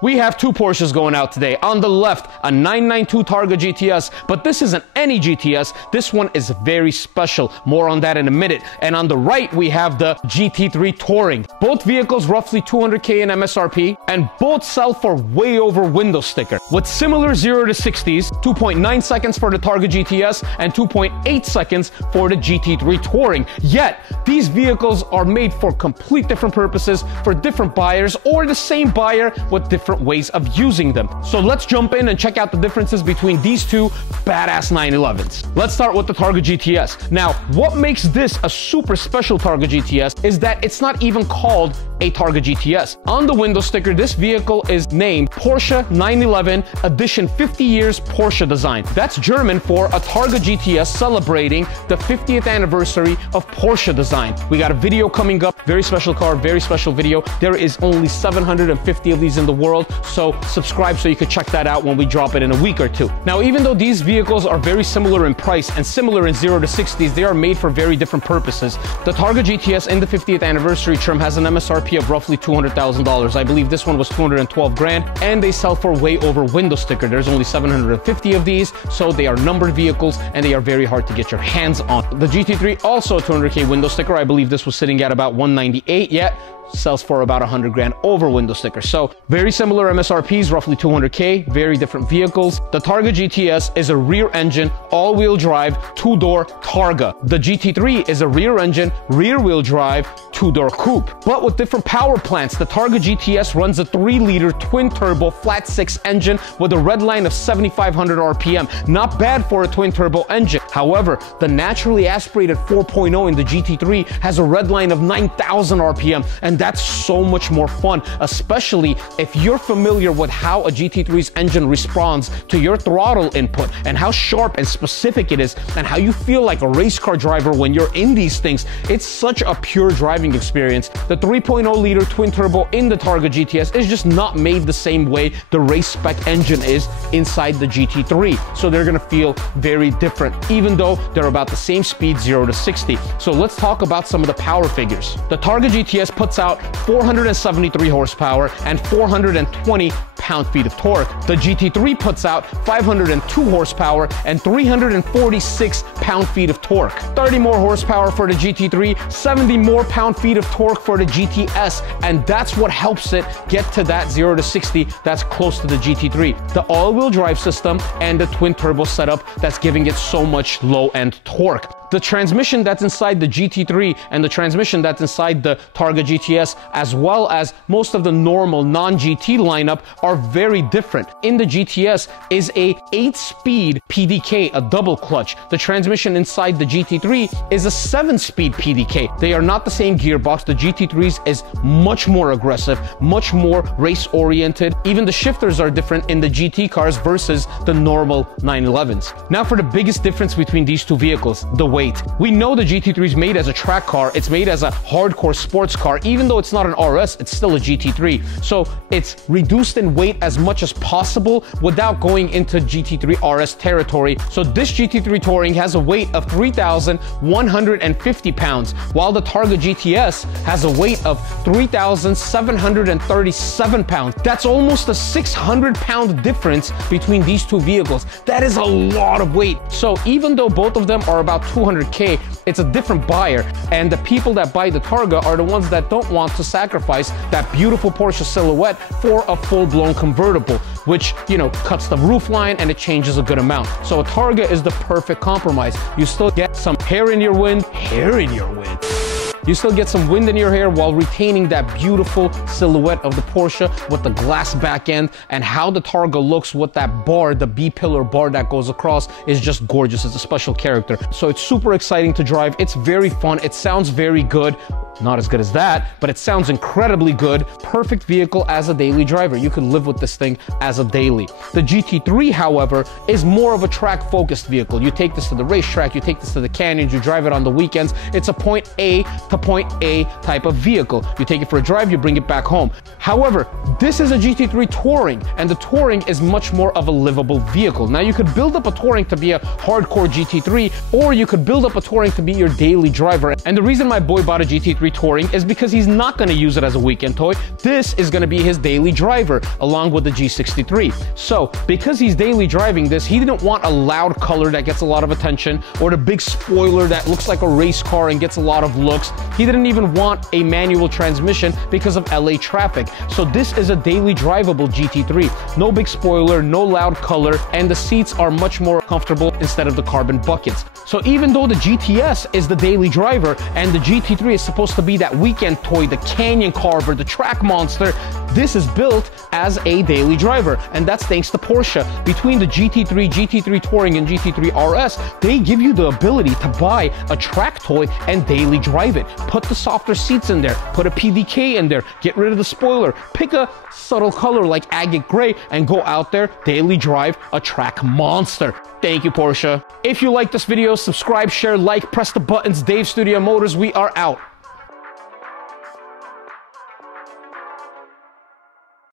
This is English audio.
We have two Porsches going out today. On the left, a 992 Targa GTS, but this isn't any GTS. This one is very special. More on that in a minute. And on the right, we have the GT3 Touring. Both vehicles roughly 200K in MSRP, and both sell for way over window sticker. With similar 0 to 60s, 2.9 seconds for the Targa GTS and 2.8 seconds for the GT3 Touring. Yet, these vehicles are made for complete different purposes, for different buyers, or the same buyer with different ways of using them. So let's jump in and check out the differences between these two badass 911s. Let's start with the Targa GTS. Now, what makes this a super special Targa GTS is that it's not even called a Targa GTS. On the window sticker, this vehicle is named Porsche 911 Edition 50 Years Porsche Design. That's German for a Targa GTS celebrating the 50th anniversary of Porsche design. We got a video coming up, very special car, very special video. There is only 750 of these in the world, so subscribe so you can check that out when we drop it in a week or two. Now, even though these vehicles are very similar in price and similar in 0 to 60s, they are made for very different purposes. The Targa GTS in the 50th anniversary trim has an MSRP of roughly $200,000. I believe this one was 212 grand, and they sell for way over window sticker. There's only 750 of these, so they are numbered vehicles and they are very hard to get your hands on. The GT3 also a 200K window sticker. I believe this was sitting at about 198, yet sells for about 100 grand over window sticker. So very similar MSRPs, roughly 200K, very different vehicles. The Targa GTS is a rear engine, all-wheel drive, two-door Targa. The GT3 is a rear engine, rear-wheel drive, two-door coupe. But with different power plants, the Targa GTS runs a 3-liter twin-turbo flat-6 engine with a red line of 7,500 RPM. Not bad for a twin-turbo engine. However, the naturally aspirated 4.0 in the GT3 has a red line of 9,000 RPM, and that's so much more fun, especially if you're familiar with how a GT3's engine responds to your throttle input and how sharp and specific it is and how you feel like a race car driver when you're in these things. It's such a pure driving experience. The 3.0-liter twin-turbo in the Targa GTS is just not made the same way the race spec engine is inside the GT3. So they're gonna feel very different, even though they're about the same speed, 0 to 60. So let's talk about some of the power figures. The Targa GTS puts out 473 horsepower and 420 pound-feet of torque. The GT3 puts out 502 horsepower and 346 pound-feet of torque. 30 more horsepower for the GT3, 70 more pound-feet of torque for the GTS, and that's what helps it get to that 0 to 60 that's close to the GT3. The all-wheel drive system and the twin-turbo setup that's giving it so much low-end torque. The transmission that's inside the GT3 and the transmission that's inside the Targa GTS, as well as most of the normal non-GT lineup, are very different. In the GTS is a 8-speed PDK, a double clutch. The transmission inside the GT3 is a 7-speed PDK. They are not the same gearbox. The GT3's is much more aggressive, much more race-oriented. Even the shifters are different in the GT cars versus the normal 911s. Now for the biggest difference between these two vehicles, the weight. We know the GT3 is made as a track car. It's made as a hardcore sports car. Even though it's not an RS, it's still a GT3. So it's reduced in weight as much as possible without going into GT3 RS territory. So this GT3 Touring has a weight of 3,150 pounds, while the Targa GTS has a weight of 3,737 pounds. That's almost a 600-pound difference between these two vehicles. That is a lot of weight. So even though both of them are about 200K, it's a different buyer, and the people that buy the Targa are the ones that don't want to sacrifice that beautiful Porsche silhouette for a full-blown convertible, which, you know, cuts the roofline and it changes a good amount. So a Targa is the perfect compromise. You still get some hair in your wind. You still get some wind in your hair while retaining that beautiful silhouette of the Porsche with the glass back end, and how the Targa looks with that bar, the B-pillar bar that goes across, is just gorgeous. It's a special character. So it's super exciting to drive. It's very fun. It sounds very good. Not as good as that, but it sounds incredibly good. Perfect vehicle as a daily driver. You could live with this thing as a daily. The GT3, however, is more of a track-focused vehicle. You take this to the racetrack, you take this to the canyons, you drive it on the weekends. It's a point A to to point A type of vehicle. You take it for a drive, you bring it back home. However, this is a GT3 Touring, and the Touring is much more of a livable vehicle. Now, you could build up a Touring to be a hardcore GT3, or you could build up a Touring to be your daily driver. And the reason my boy bought a GT3 Touring is because he's not going to use it as a weekend toy. This is going to be his daily driver, along with the G63. So, because he's daily driving this, he didn't want a loud color that gets a lot of attention, or the big spoiler that looks like a race car and gets a lot of looks. He didn't even want a manual transmission because of LA traffic. So this is a daily drivable GT3. No big spoiler, no loud color, and the seats are much more comfortable instead of the carbon buckets. So even though the GTS is the daily driver and the GT3 is supposed to be that weekend toy, the canyon carver, the track monster, this is built as a daily driver. And that's thanks to Porsche. Between the GT3, GT3 Touring, and GT3 RS, they give you the ability to buy a track toy and daily drive it. Put the softer seats in there, put a PDK in there, get rid of the spoiler, pick a subtle color like agate gray, and go out there, daily drive a track monster. Thank you, Porsche. If you like this video, subscribe, share, like, press the buttons. Dave Studio Motors, we are out.